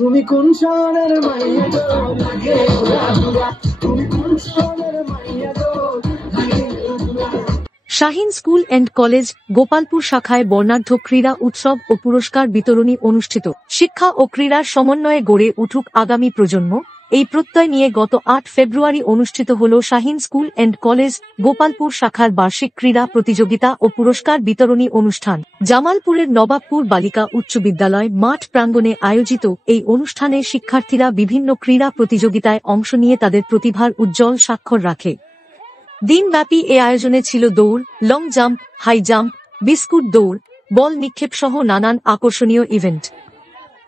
তুমি কোন শহরের মাইয়া গো লাগে উড়াধুরা, তুমি কোন শহরের মাইয়া গো লাগে উড়াধুরা। Shahin school and college Gopalpur শাখায় বর্ণাঢ্য ক্রীড়া উৎসব ও পুরস্কার বিতরণী অনুষ্ঠিত। শিক্ষা ও ক্রীড়ার সমন্বয়ে গড়ে উঠুক আগামী প্রজন্ম, এই প্রত্যয় নিয়ে গত ৮ ফেব্রুয়ারি অনুষ্ঠিত হল Shahin school and college Gopalpur শাখার বার্ষিক ক্রীড়া প্রতিযোগিতা ও পুরস্কার বিতরণী অনুষ্ঠান। জামালপুরের নবাবপুর বালিকা উচ্চ বিদ্যালয় মাঠ প্রাঙ্গণে আয়োজিত এই অনুষ্ঠানে শিক্ষার্থীরা বিভিন্ন ক্রীড়া প্রতিযোগিতায় অংশ নিয়ে তাদের প্রতিভার উজ্জ্বল স্বাক্ষর রাখে। দিনব্যাপী এ আয়োজনে ছিল দৌড়, long jump, high jump, biscuit দৌড়, বল নিক্ষেপ সহ নানান আকর্ষণীয় ইভেন্ট।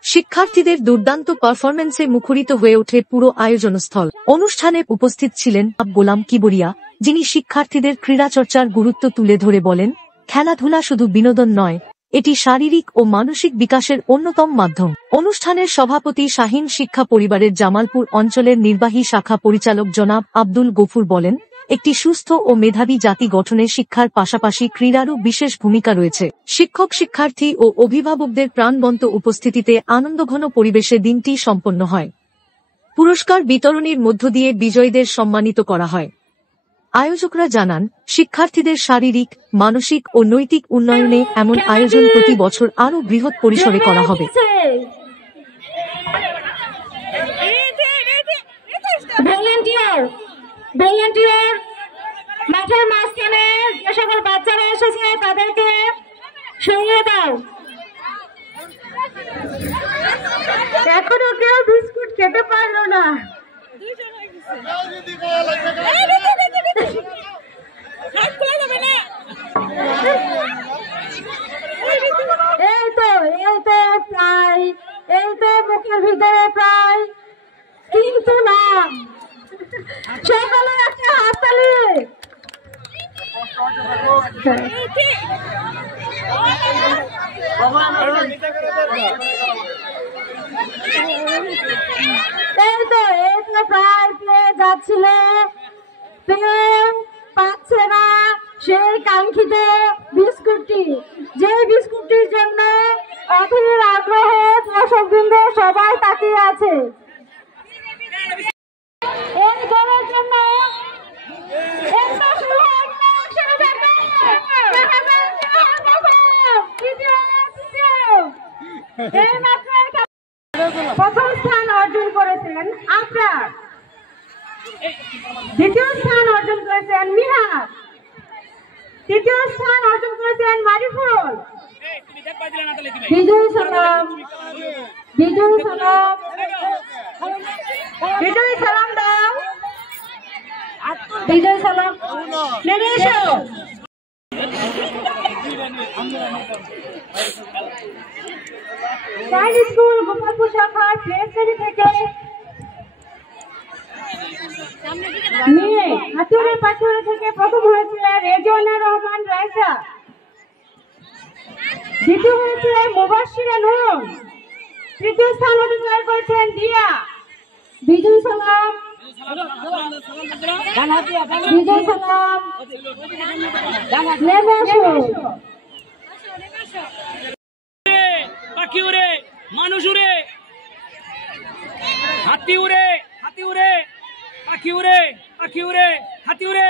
শিক্ষার্থীদের দুর্দান্ত পারফরম্যান্সে মুখরিত হয়ে ওঠে পুরো আয়োজনস্থল। অনুষ্ঠানে উপস্থিত ছিলেন গোলাম কিবরিয়া, যিনি শিক্ষার্থীদের ক্রীড়াচর্চার গুরুত্ব তুলে ধরে বলেন, খেলাধুলা শুধু বিনোদন নয়, এটি শারীরিক ও মানসিক বিকাশের অন্যতম মাধ্যম। অনুষ্ঠানের সভাপতি শাহিন শিক্ষা পরিবারের জামালপুর অঞ্চলের নির্বাহী শাখা পরিচালক জনাব আব্দুল গফুর বলেন, একটি সুস্থ ও মেধাবী জাতি গঠনে শিক্ষার পাশাপাশি ক্রীড়ারও বিশেষ ভূমিকা রয়েছে। শিক্ষক, শিক্ষার্থী ও অভিভাবকদের প্রাণবন্ত উপস্থিতিতে আনন্দঘন পরিবেশে দিনটি সম্পন্ন হয়। পুরস্কার বিতরণীর মধ্য দিয়ে বিজয়ীদের সম্মানিত করা হয়। আয়োজকরা জানান, শিক্ষার্থীদের শারীরিক, মানসিক ও নৈতিক উন্নয়নে এমন আয়োজন প্রতি বছর আরও বৃহৎ পরিসরে করা হবে। ভলেন্টিয়ার মাঠের মাঝখানে যে সকল বাচ্চারা এসেছে তাদেরকে সরিয়ে দাও। এখনো কেউ বিস্কুট খেতে পারলো না। এই তো প্রায়, এই তো মুখের ভিতরে প্রায়, কিন্তু না। সকলে একটা হাততালি। এই তো প্রায় পেয়ে যাচ্ছিল, পাচ্ছে না সেই কাঙ্ক্ষিত বিস্কুটটি, যে বিস্কুটটির জন্য অধীর আগ্রহে দর্শকবৃন্দ সবাই তাকিয়ে আছে। এই দলের জন্য প্রথম স্থান অর্জন করেছেন আফরার, দ্বিতীয় স্থান অর্জন করেছেন মিহার, তৃতীয় স্থান অর্জন করেছেন মারিফুল। বিজয় সালাম দাও, বিজয় সালাম নেমে এসো। শাহিন স্কুল গোপালপুর শাখার প্লে শ্রেণী থেকে নিয়ে হাতুড়ি পাথুরি থেকে প্রথম হয়েছে রেজওয়ানা রহমান রায়সা, দ্বিতীয় হয়েছে মুবাশশিরা নূর, তৃতীয় স্থান অধিকার করেছেন দিয়া। বিজয় সালাম নেমে এসো। পাখি উড়ে, মানুষ উড়ে, হাতি উড়ে, হাতি উড়ে, পাখি উড়ে, পাখি উড়ে, হাতি উড়ে।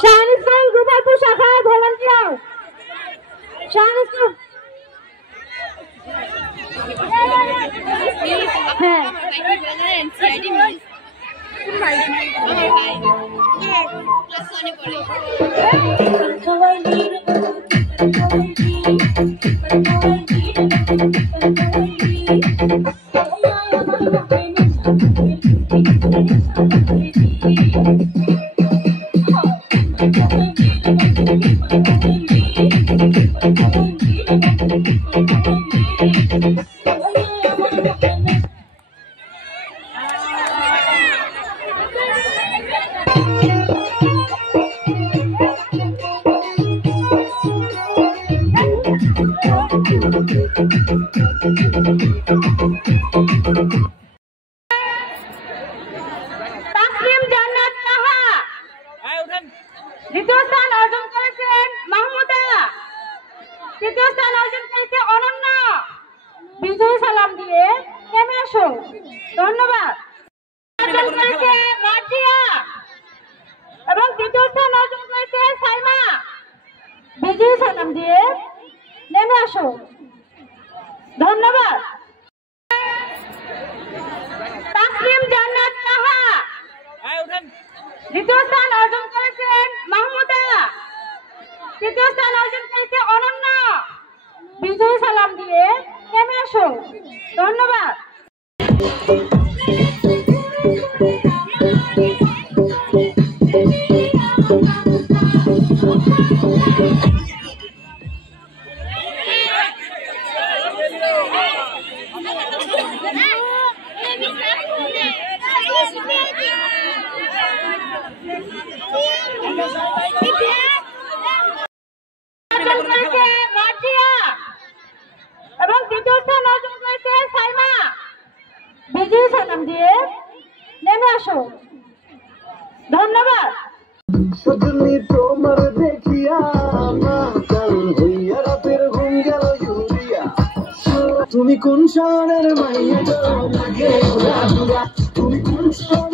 শাহিন স্কুল গোপালপুর শাখার ভলেন্টিয়ার, শাহিন স্কুল তাসলিম জান্নাত তাহা দ্বিতীয় স্থান অর্জন করেছেন মাহমুদা, তৃতীয় স্থান অর্জন করেছে অনন্য। বিজয় সালাম দিয়ে নেমে আসো, ধন্যবাদ। অর্জন করেছে মার্জিয়া এবং তৃতীয় স্থান অর্জন করেছে সাইমা। বিজয় সালাম দিয়ে নেমে আসো, ধন্যবাদ। তাসলিম জান্নাত তাহা দ্বিতীয় স্থান অর্জন করেছেন মাহমুদা, তৃতীয় স্থান অর্জন করেছে অনন্য। বিজয় সালাম দিয়ে নেমে আসো, ধন্যবাদ। অর্জন করেছে মার্জিয়া এবং তৃতীয় স্থান অর্জন করেছে সাইমা। বিজয় সালাম দিয়ে নেমে আসো, ধন্যবাদ। সজনী তোমার দেখিয়া মাতাল হইয়া রাতের ঘুম গেল ইউরিয়া। তুমি কোন শহরের মাইয়া গো লাগে উড়া দুরা, তুমি কোন শহরের